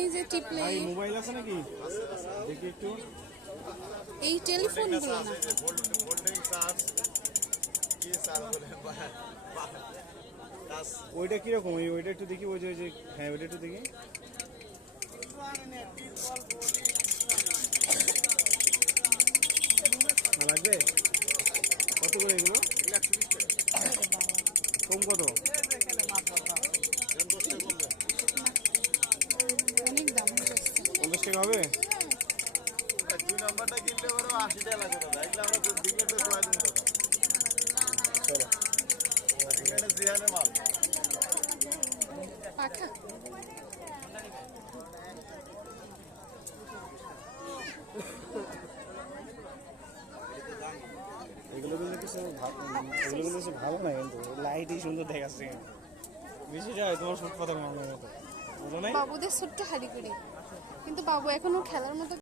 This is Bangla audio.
এই যে টিপলে ভাই মোবাইল আছে নাকি দেখি একটু। এই টেলিফোন গুলো না হোল্ডিং চার্জ কি চার্জ বলে কাজ ওইটা কিরকম ওইটা একটু দেখি ওই যে হ্যাঁ ওইটা একটু দেখি। লাগবে কত করে এগুলো? কম কত? অনেক দাম হচ্ছে 50 টাকা হবে? দুই নাম্বারটা কিনলে বড় 80 টাকা লাগবে দাদা। এগুলো আমরা দিলে তো কয় দিন দাদা। চলো এখানে জিয়ানের মাল। পাখা এগুলো কিন্তু কিছু এগুলো কিন্তু কিছু ভালো না, কিন্তু লাইটই সুন্দর দেখাচ্ছে। বেশি যায় তোমার সব কথার মামলার মতো বুঝো নাই? বাবুদের ছোট্ট হাড়ি করি, কিন্তু বাবু এখনো খেলার মতো